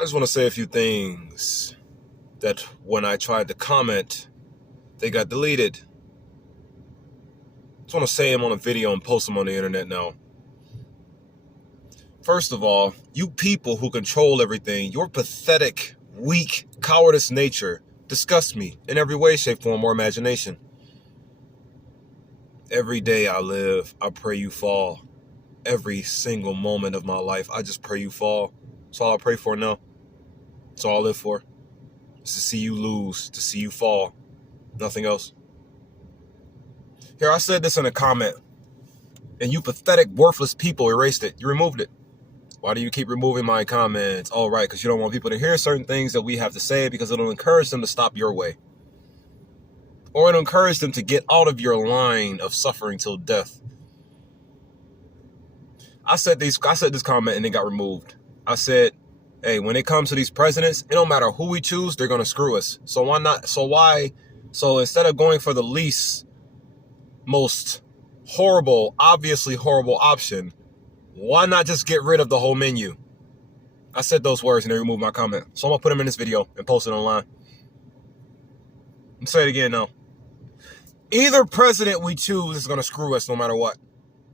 I just want to say a few things that when I tried to comment, they got deleted. I just want to say them on a video and post them on the internet now. First of all, you people who control everything, your pathetic, weak, cowardice nature disgusts me in every way, shape, form, or imagination. Every day I live, I pray you fall. Every single moment of my life, I just pray you fall. That's all I pray for now. That's all I live for. Is to see you lose, to see you fall. Nothing else. Here, I said this in a comment, and you pathetic, worthless people erased it. You removed it. Why do you keep removing my comments? Oh, right, because you don't want people to hear certain things that we have to say because it'll encourage them to stop your way. Or it'll encourage them to get out of your line of suffering till death. I said this comment and it got removed. I said, hey, when it comes to these presidents, it don't matter who we choose, they're going to screw us. So why not? So instead of going for the least, most horrible, obviously horrible option, why not just get rid of the whole menu? I said those words and they removed my comment. So I'm going to put them in this video and post it online. I'm say it again now. Either president we choose is going to screw us no matter what.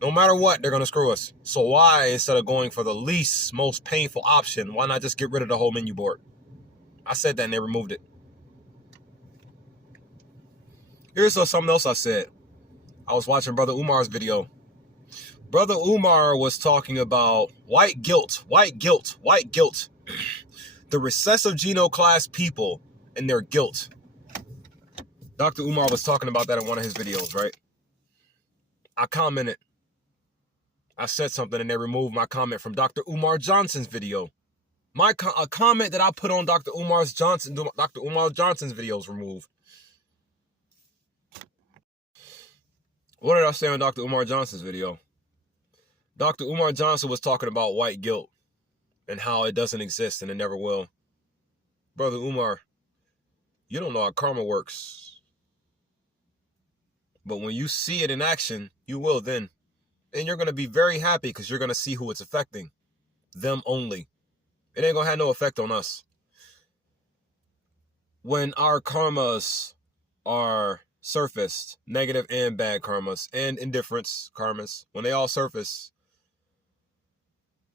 No matter what, they're going to screw us. So why, instead of going for the least, most painful option, why not just get rid of the whole menu board? I said that and they removed it. Here's something else I said. I was watching Brother Umar's video. Brother Umar was talking about white guilt, white guilt, white guilt. The recessive genoclass people and their guilt. Dr. Umar was talking about that in one of his videos, right? I commented. I said something and they removed my comment from Dr. Umar Johnson's video. A comment that I put on Dr. Umar Johnson's video was removed. What did I say on Dr. Umar Johnson's video? Dr. Umar Johnson was talking about white guilt and how it doesn't exist and it never will. Brother Umar, you don't know how karma works. But when you see it in action, you will then. And you're going to be very happy because you're going to see who it's affecting. Them only. It ain't going to have no effect on us. When our karmas are surfaced, negative and bad karmas, and indifference karmas, when they all surface,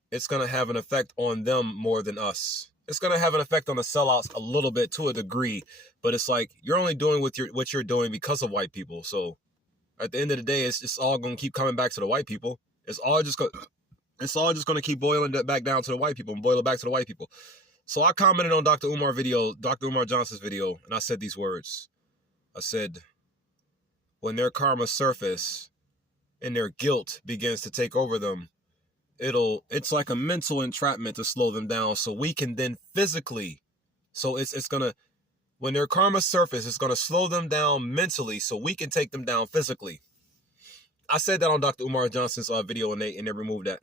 it's going to have an effect on them more than us. It's going to have an effect on the sellouts a little bit to a degree, but it's like you're only doing what you're doing because of white people. So at the end of the day, it's all going to keep coming back to the white people. It's all just going to keep boiling back down to the white people and boil it back to the white people. So I commented on Dr. Umar Johnson's video, and I said these words. I said, when their karma surface and their guilt begins to take over them, it's like a mental entrapment to slow them down so we can then physically, so it's going to, when their karma surface, it's going to slow them down mentally so we can take them down physically. I said that on Dr. Umar Johnson's video and they removed that.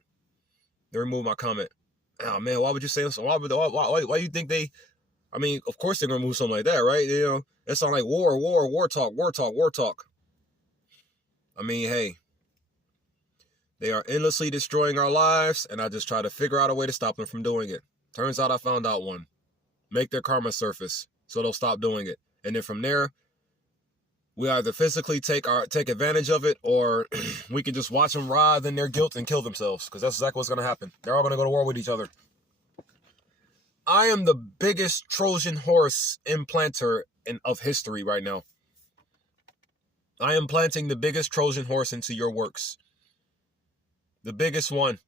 They removed my comment. Oh man, why would you say so? Why do you think they, I mean, of course they're going to move something like that, right? You know, it sounds like war talk. I mean, hey, they are endlessly destroying our lives, and I just try to figure out a way to stop them from doing it. Turns out I found out one. Make their karma surface so they'll stop doing it. And then from there, we either physically take advantage of it, or we can just watch them writhe in their guilt and kill themselves, because that's exactly what's going to happen. They're all going to go to war with each other. I am the biggest Trojan horse implanter of history right now. I am planting the biggest Trojan horse into your works. The biggest one.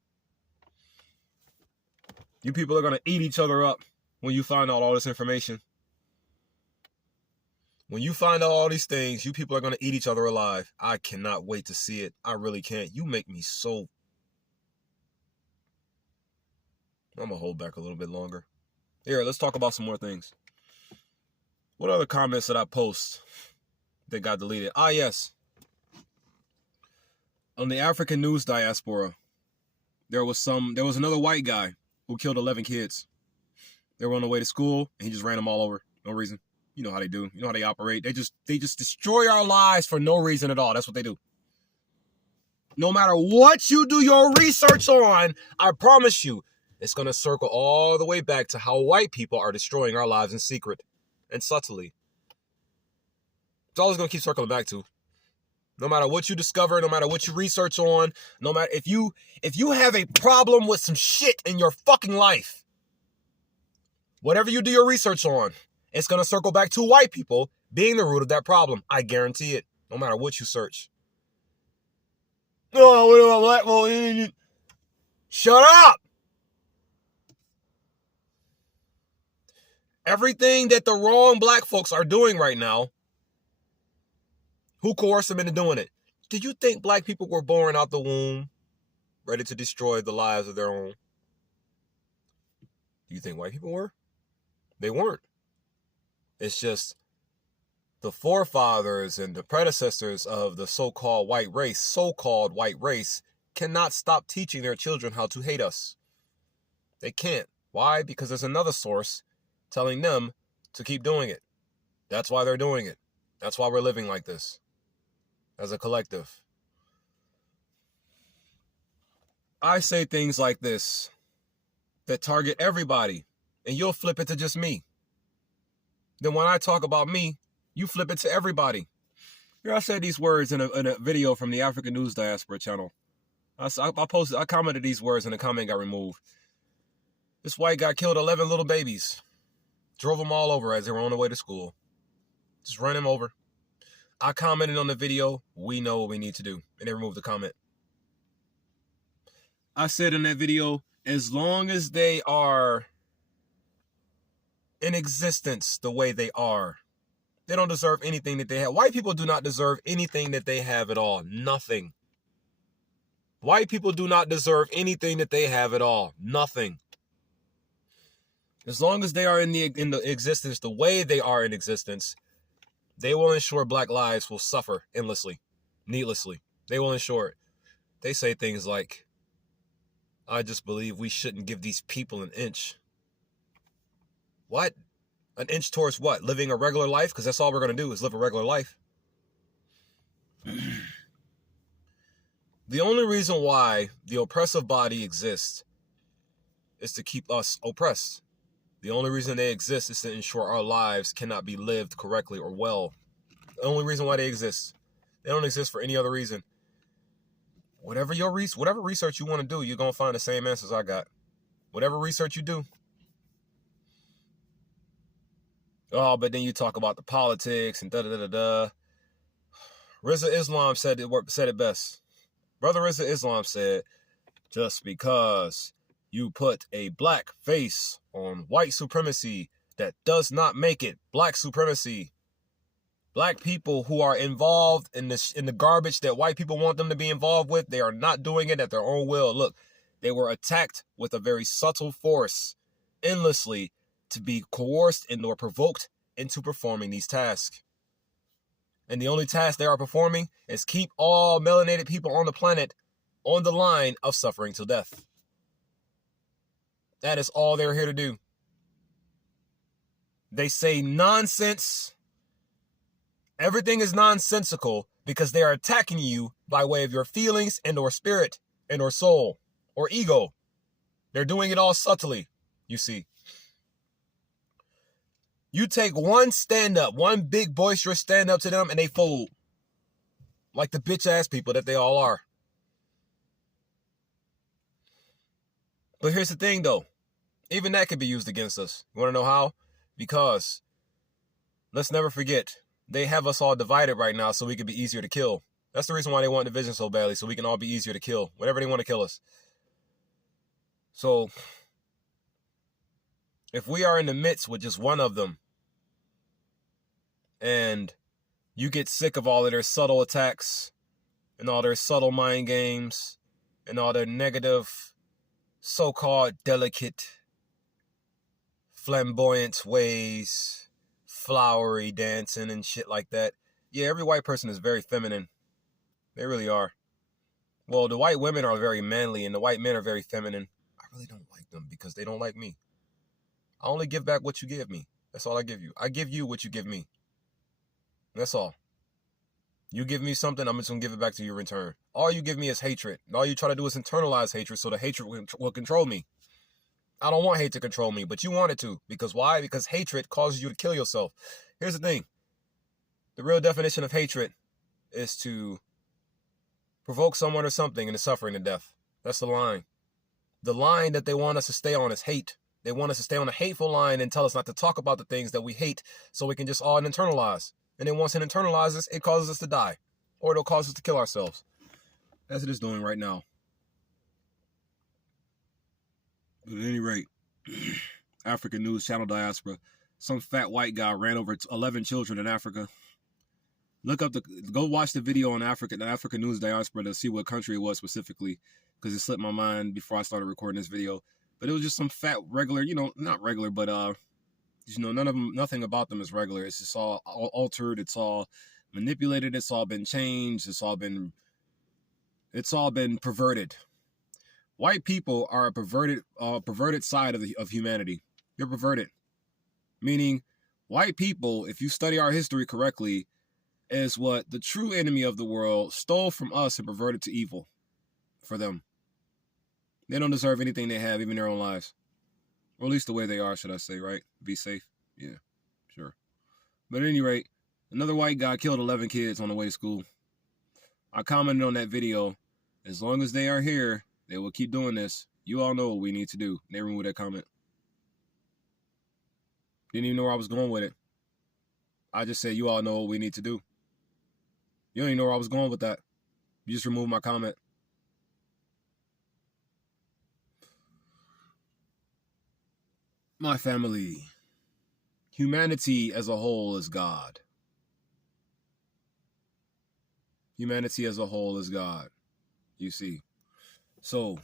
You people are going to eat each other up when you find out all this information. When you find out all these things, you people are going to eat each other alive. I cannot wait to see it. I really can't. You make me so... I'm going to hold back a little bit longer. Here, let's talk about some more things. What other comments did I post that got deleted? Ah, yes. On the African news diaspora, there was another white guy who killed 11 kids. They were on the way to school, and he just ran them all over. No reason. You know how they do. You know how they operate. They just destroy our lives for no reason at all. That's what they do. No matter what you do your research on, I promise you, It's going to circle all the way back to how white people are destroying our lives in secret and subtly. It's always going to keep circling back to. No matter what you discover, no matter what you research on, no matter if you have a problem with some shit in your fucking life, whatever you do your research on, it's going to circle back to white people being the root of that problem. I guarantee it, no matter what you search. No, what about black folk? Shut up! Everything that the wrong black folks are doing right now, who coerced them into doing it? Do you think black people were born out the womb ready to destroy the lives of their own? Do you think white people were? They weren't. It's just the forefathers and the predecessors of the so-called white race, cannot stop teaching their children how to hate us. They can't. Why? Because there's another source telling them to keep doing it. That's why they're doing it. That's why we're living like this as a collective. I say things like this that target everybody, and you'll flip it to just me. Then when I talk about me, you flip it to everybody. Here, I said these words in a video from the African News Diaspora channel. I commented these words and the comment got removed. This white guy killed 11 little babies. Drove them all over as they were on their way to school. Just ran them over. I commented on the video, we know what we need to do. And they removed the comment. I said in that video, as long as they are in existence the way they are, they don't deserve anything that they have. White people do not deserve anything that they have at all. Nothing. White people do not deserve anything that they have at all. Nothing. As long as they are in the existence the way they are in existence, they will ensure black lives will suffer endlessly, needlessly. They will ensure it. They say things like, I just believe we shouldn't give these people an inch. What? An inch towards what? Living a regular life? Because that's all we're going to do is live a regular life. The only reason why the oppressive body exists is to keep us oppressed. The only reason they exist is to ensure our lives cannot be lived correctly or well. The only reason why they exist. They don't exist for any other reason. Whatever research you want to do, you're going to find the same answers I got. Whatever research you do. Oh, but then you talk about the politics and da-da-da-da-da. Rizza Islam said it best. Brother Rizza Islam said, just because you put a black face on white supremacy, that does not make it black supremacy. Black people who are involved in the garbage that white people want them to be involved with, they are not doing it at their own will. Look, they were attacked with a very subtle force, endlessly, to be coerced and or provoked into performing these tasks. And the only task they are performing is keep all melanated people on the planet on the line of suffering till death. That is all they're here to do. They say nonsense. Everything is nonsensical because they are attacking you by way of your feelings and or spirit and or soul or ego. They're doing it all subtly, you see. You take one stand-up, one big boisterous stand-up to them, and they fold. Like the bitch-ass people that they all are. But here's the thing, though. Even that could be used against us. You want to know how? Because, let's never forget, they have us all divided right now so we can be easier to kill. That's the reason why they want division so badly, so we can all be easier to kill whenever they want to kill us. So, if we are in the midst with just one of them, and you get sick of all of their subtle attacks, and all their subtle mind games, and all their negative, so-called delicate, flamboyant ways, flowery dancing and shit like that. Yeah, every white person is very feminine. They really are. Well, the white women are very manly, and the white men are very feminine. I really don't like them because they don't like me. I only give back what you give me. That's all I give you. I give you what you give me. That's all. You give me something, I'm just going to give it back to you in return. All you give me is hatred. And all you try to do is internalize hatred so the hatred will control me. I don't want hate to control me, but you want it to. Because why? Because hatred causes you to kill yourself. Here's the thing. The real definition of hatred is to provoke someone or something into suffering to death. That's the line. The line that they want us to stay on is hate. They want us to stay on a hateful line and tell us not to talk about the things that we hate so we can just all internalize. And then once it internalizes, it causes us to die. Or it'll cause us to kill ourselves. As it is doing right now. But at any rate, African News Channel Diaspora. Some fat white guy ran over 11 children in Africa. Go watch the video on the African News Diaspora to see what country it was specifically, because it slipped my mind before I started recording this video. But it was just some fat regular, not regular, but nothing about them is regular. It's just all altered. It's all manipulated. It's all been changed. It's all been perverted. White people are a perverted side of humanity. They're perverted, meaning white people, if you study our history correctly, is what the true enemy of the world stole from us and perverted to evil for them. They don't deserve anything they have, even their own lives. Or at least the way they are, should I say, right? Be safe. Yeah, sure. But at any rate, another white guy killed 11 kids on the way to school. I commented on that video. As long as they are here, they will keep doing this. You all know what we need to do. They removed that comment. Didn't even know where I was going with it. I just said, you all know what we need to do. You don't even know where I was going with that. You just removed my comment. My family. Humanity as a whole is God. Humanity as a whole is God. You see. So,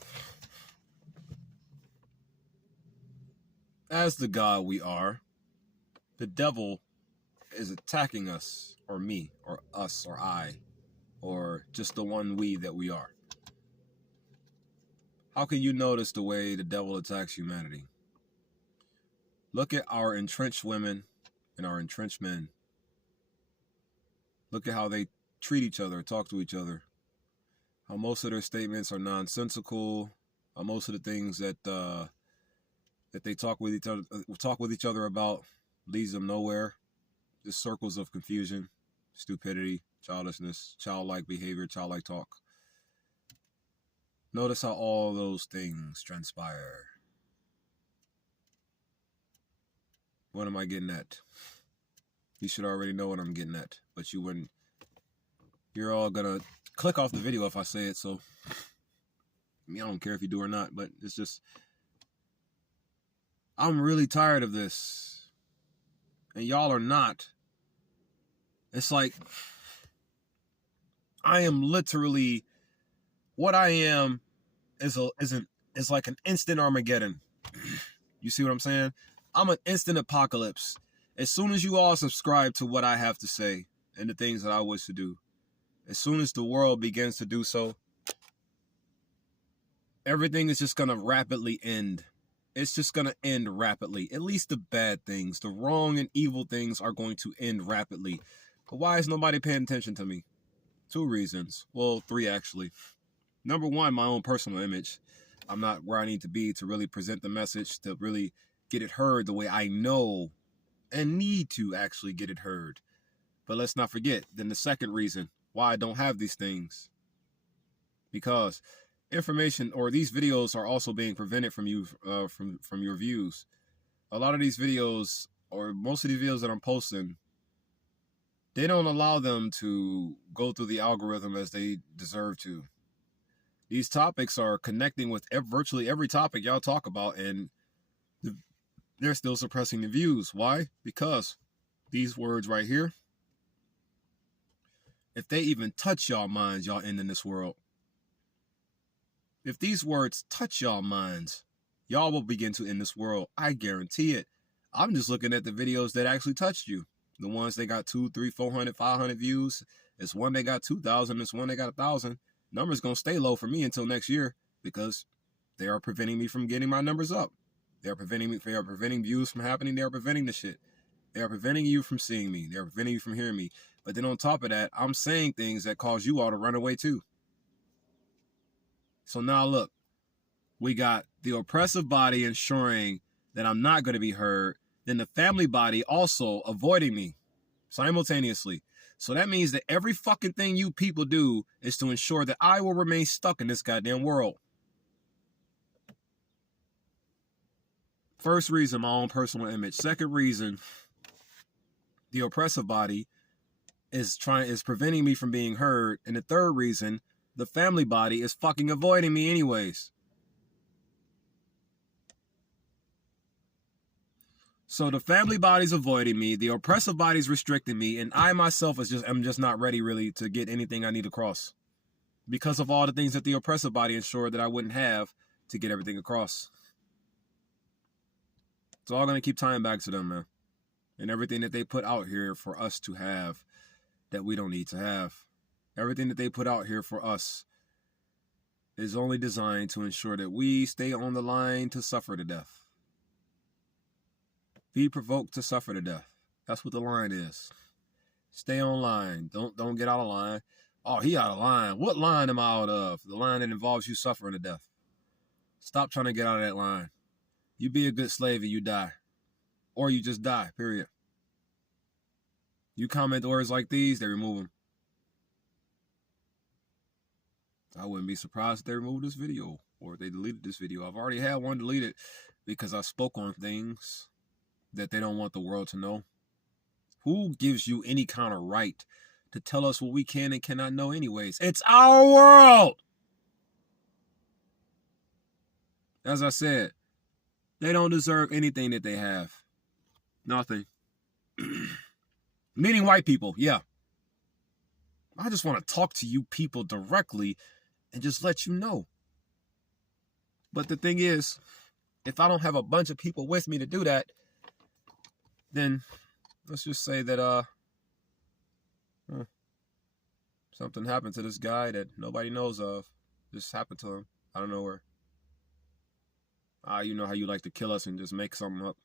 as the God we are, the devil is attacking us, or me, or us, or I, or just the one we that we are. How can you notice the way the devil attacks humanity? Look at our entrenched women and our entrenched men. Look at how they treat each other, talk to each other. How most of their statements are nonsensical. How most of the things that they talk with each other about leads them nowhere. Just circles of confusion, stupidity, childishness, childlike behavior, childlike talk. Notice how all those things transpire. What am I getting at? You should already know what I'm getting at, but you wouldn't. You're all gonna click off the video if I say it, so I don't care if you do or not, but it's just, I'm really tired of this. And y'all are not. It's like, I am literally, what I am is like an instant Armageddon. You see what I'm saying? I'm an instant apocalypse. As soon as you all subscribe to what I have to say and the things that I wish to do, as soon as the world begins to do so, everything is just going to rapidly end. It's just going to end rapidly. At least the bad things, the wrong and evil things are going to end rapidly. But why is nobody paying attention to me? 2 reasons. Well, 3 actually. Number 1, my own personal image. I'm not where I need to be to really present the message, to really get it heard the way I know and need to actually get it heard. But let's not forget, then the second reason why I don't have these things. Because information, or these videos, are also being prevented from you, from your views. A lot of these videos, or most of these videos that I'm posting, they don't allow them to go through the algorithm as they deserve to. These topics are connecting with virtually every topic y'all talk about, and they're still suppressing the views. Why? Because these words right here, if they even touch y'all minds, y'all end in this world. If these words touch y'all minds, y'all will begin to end this world. I guarantee it. I'm just looking at the videos that actually touched you. The ones that got 200, 300, 400, 500 views. It's one that got 2,000. It's one that got 1,000. Numbers going to stay low for me until next year because they are preventing me from getting my numbers up. They are preventing views from happening. They are preventing the shit. They are preventing you from seeing me. They are preventing you from hearing me. But then on top of that, I'm saying things that cause you all to run away too. So now look, We got the oppressive body ensuring that I'm not going to be heard, then the family body also avoiding me simultaneously. So that means that every fucking thing you people do is to ensure that I will remain stuck in this goddamn world. First reason, my own personal image. Second reason, the oppressive body is preventing me from being heard. And the third reason, the family body is fucking avoiding me anyways. So the family body's avoiding me, the oppressive body's restricting me, and I myself am just not ready really to get anything I need across. Because of all the things that the oppressive body ensured that I wouldn't have to get everything across. It's all gonna keep tying back to them, man. And everything that they put out here for us to have that we don't need to have. Everything that they put out here for us is only designed to ensure that we stay on the line to suffer to death. Be provoked to suffer to death. That's what the line is. Stay on line. Don't get out of line. Oh, he out of line. What line am I out of? The line that involves you suffering to death. Stop trying to get out of that line. You be a good slave and you die. Or you just die, period. You comment words like these, they remove them. I wouldn't be surprised if they removed this video or if they deleted this video. I've already had one deleted because I spoke on things that they don't want the world to know. Who gives you any kind of right to tell us what we can and cannot know anyways? It's our world! As I said, they don't deserve anything that they have. Nothing. Meaning white people, yeah. I just want to talk to you people directly and just let you know. But the thing is, if I don't have a bunch of people with me to do that, then let's just say that something happened to this guy that nobody knows of. Just happened to him out of nowhere. You know how you like to kill us and just make something up.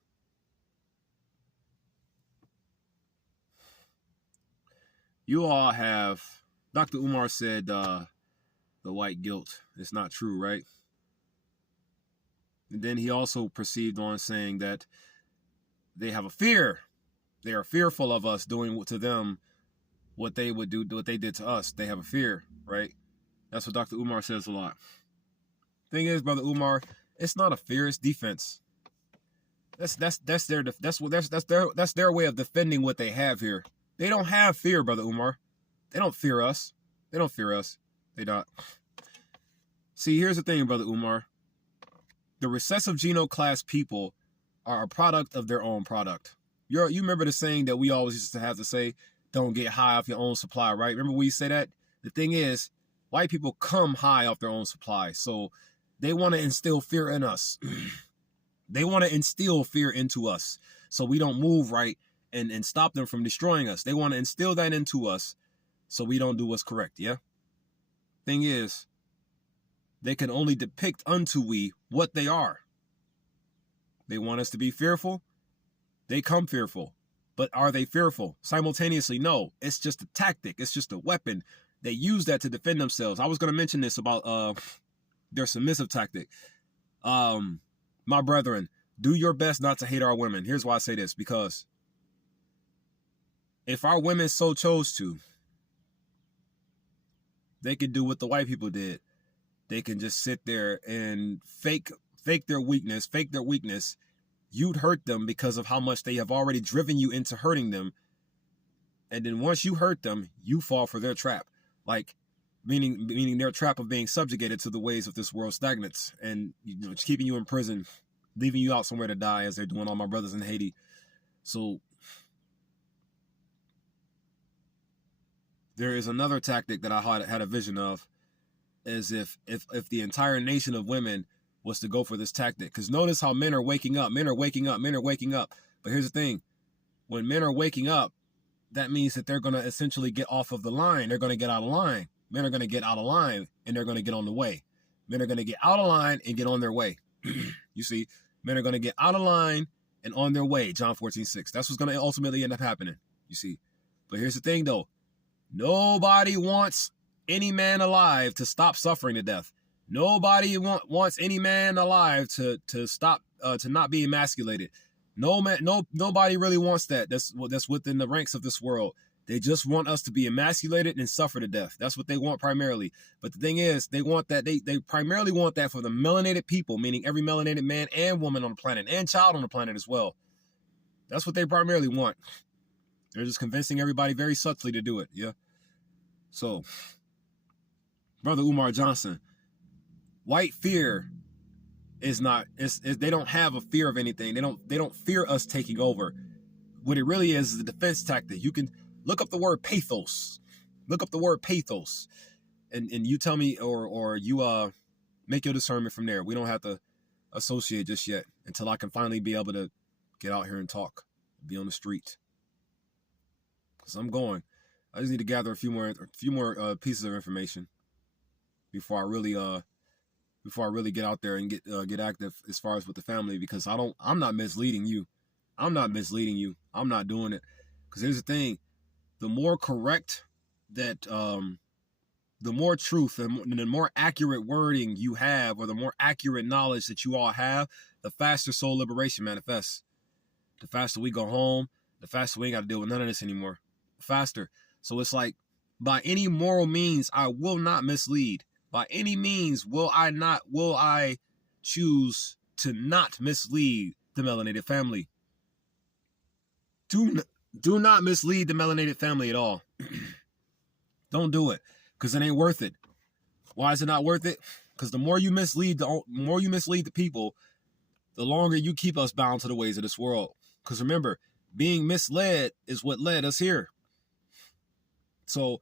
You all have, Dr. Umar said the white guilt. It's not true, right? And then he also proceeded on saying that they have a fear. They are fearful of us doing to them what they would do, what they did to us. They have a fear, right? That's what Dr. Umar says a lot. Thing is, Brother Umar, it's not a fear, it's defense. That's their way of defending what they have here. They don't have fear, Brother Umar. They don't fear us. They don't fear us. They don't. See, here's the thing, Brother Umar. The recessive genoclass people are a product of their own product. You remember the saying that we always used to have to say, don't get high off your own supply, right? Remember we say that? The thing is, white people come high off their own supply. So they want to instill fear in us. They want to instill fear into us so we don't move right and stop them from destroying us. They want to instill that into us so we don't do what's correct, yeah? Thing is, they can only depict unto we what they are. They want us to be fearful. They come fearful. But are they fearful? Simultaneously, no. It's just a tactic. It's just a weapon. They use that to defend themselves. I was going to mention this about their submissive tactic. My brethren, do your best not to hate our women. Here's why I say this. Because if our women so chose to, they could do what the white people did. They can just sit there and fake their weakness, You'd hurt them because of how much they have already driven you into hurting them. And then once you hurt them, you fall for their trap. Like, meaning their trap of being subjugated to the ways of this world stagnates and, just keeping you in prison, leaving you out somewhere to die, as they're doing all my brothers in Haiti. So there is another tactic that I had a vision of, is if the entire nation of women was to go for this tactic. Because notice how men are waking up. Men are waking up. But here's the thing. When men are waking up, that means that they're going to essentially get off of the line. They're going to get out of line. Men are going to get out of line, and they're going to get on the way. Men are going to get out of line and get on their way. You see, men are going to get out of line and on their way. John 14:6. That's what's going to ultimately end up happening. You see. But here's the thing, though. Nobody wants any man alive to stop suffering to death. Nobody wants any man alive to stop to not be emasculated. Nobody really wants that. That's within the ranks of this world. They just want us to be emasculated and suffer to death. That's what they want primarily. But the thing is, they want that. They primarily want that for the melanated people, meaning every melanated man and woman on the planet and child on the planet as well. That's what they primarily want. They're just convincing everybody very subtly to do it. Yeah. So, Brother Umar Johnson, white fear is not. They don't have a fear of anything. They don't fear us taking over. What it really is a defense tactic. You can look up the word pathos. Look up the word pathos, and you tell me, or you make your discernment from there. We don't have to associate just yet until I can finally be able to get out here and talk, be on the street. Cause I'm going. I just need to gather a few more pieces of information before I really get out there and get active as far as with the family, because I'm not misleading you. I'm not misleading you. I'm not doing it. Because here's the thing. The more correct that, the more truth and the more accurate wording you have, or the more accurate knowledge that you all have, the faster soul liberation manifests. The faster we go home, the faster we ain't got to deal with none of this anymore. Faster. So it's like, by any moral means, I will not mislead. By any means, will I choose to not mislead the melanated family. Do not mislead the melanated family at all. Don't do it, because it ain't worth it. Why is it not worth it? Because the more you mislead the people, the longer you keep us bound to the ways of this world. Because remember, being misled is what led us here. So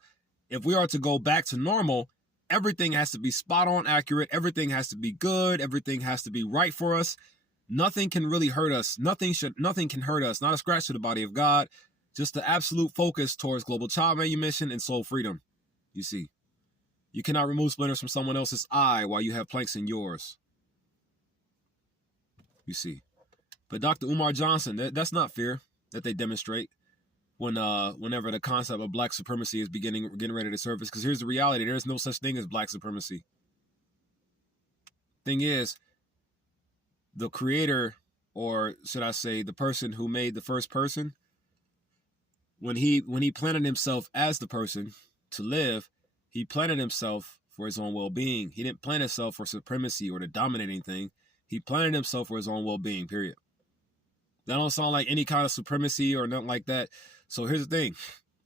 if we are to go back to normal, everything has to be spot on accurate. Everything has to be good. Everything has to be right for us. Nothing can really hurt us. Nothing can hurt us. Not a scratch to the body of God. Just the absolute focus towards global child manumission and soul freedom. You see, you cannot remove splinters from someone else's eye while you have planks in yours. You see, but Dr. Umar Johnson, that's not fear that they demonstrate whenever the concept of black supremacy is getting ready to surface. Because here's the reality: there is no such thing as black supremacy. Thing is, the creator, or should I say the person who made the first person, when he planted himself as the person to live, he planted himself for his own well-being. He didn't plant himself for supremacy or to dominate anything. He planted himself for his own well-being, period. That don't sound like any kind of supremacy or nothing like that. So here's the thing.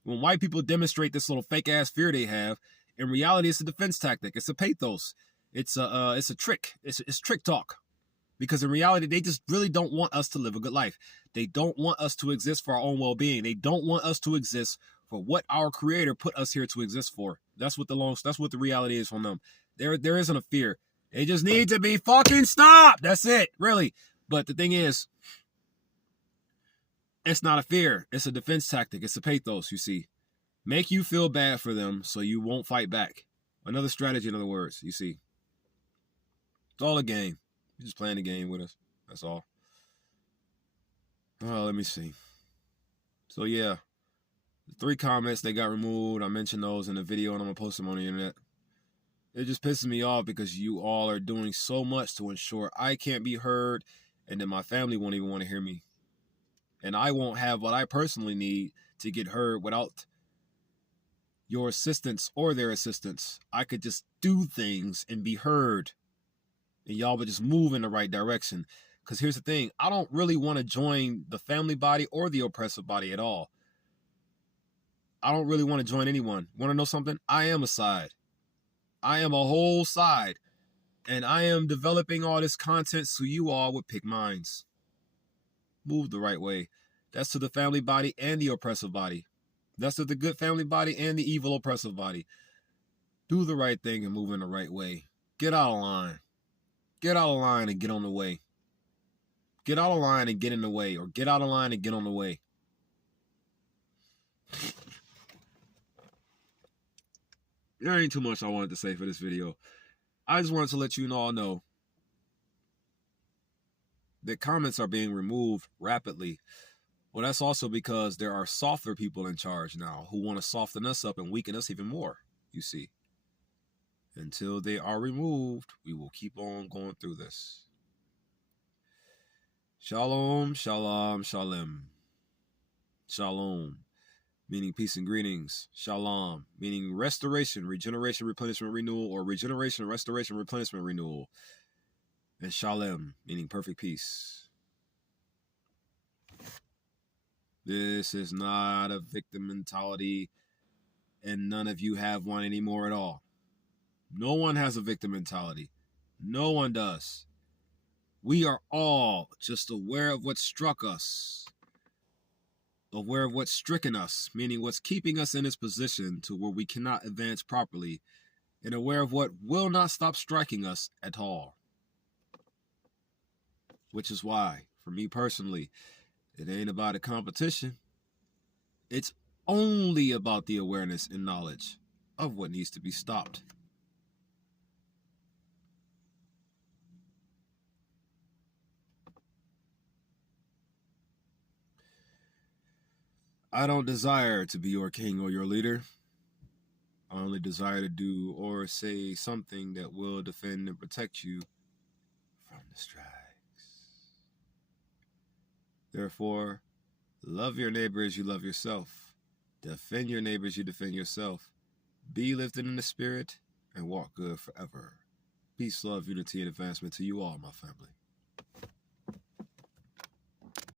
When white people demonstrate this little fake-ass fear they have, in reality, it's a defense tactic. It's a pathos. It's a trick. It's trick talk. Because in reality, they just really don't want us to live a good life. They don't want us to exist for our own well-being. They don't want us to exist for what our creator put us here to exist for. That's what the reality is from them. There isn't a fear. They just need to be fucking stopped. That's it, really. But the thing is, it's not a fear. It's a defense tactic. It's a pathos, you see. Make you feel bad for them so you won't fight back. Another strategy, in other words, you see. It's all a game. You're just playing the game with us. That's all. Oh, let me see. So, yeah. The 3 comments, they got removed. I mentioned those in the video, and I'm going to post them on the internet. It just pisses me off because you all are doing so much to ensure I can't be heard, and then my family won't even want to hear me. And I won't have what I personally need to get heard without your assistance or their assistance. I could just do things and be heard. And y'all would just move in the right direction. Because here's the thing. I don't really want to join the family body or the oppressive body at all. I don't really want to join anyone. Want to know something? I am a side. I am a whole side. And I am developing all this content so you all would pick minds. Move the right way. That's to the family body and the oppressive body. That's to the good family body and the evil oppressive body. Do the right thing and move in the right way. Get out of line. Get out of line and get on the way. Get out of line and get in the way. Or get out of line and get on the way. There ain't too much I wanted to say for this video. I just wanted to let you all know that comments are being removed rapidly. Well, that's also because there are softer people in charge now who want to soften us up and weaken us even more, you see. Until they are removed, we will keep on going through this. Shalom, shalom, shalom. Shalom, meaning peace and greetings. Shalom, meaning restoration, regeneration, replenishment, renewal, or regeneration, restoration, replenishment, renewal. And shalom, meaning perfect peace. This is not a victim mentality, and none of you have one anymore at all. No one has a victim mentality. No one does. We are all just aware of what struck us, aware of what's stricken us, meaning what's keeping us in this position to where we cannot advance properly, and aware of what will not stop striking us at all. Which is why, for me personally, it ain't about a competition. It's only about the awareness and knowledge of what needs to be stopped. I don't desire to be your king or your leader. I only desire to do or say something that will defend and protect you from the strikes. Therefore, love your neighbor as you love yourself. Defend your neighbor as you defend yourself. Be lifted in the spirit and walk good forever. Peace, love, unity, and advancement to you all, my family.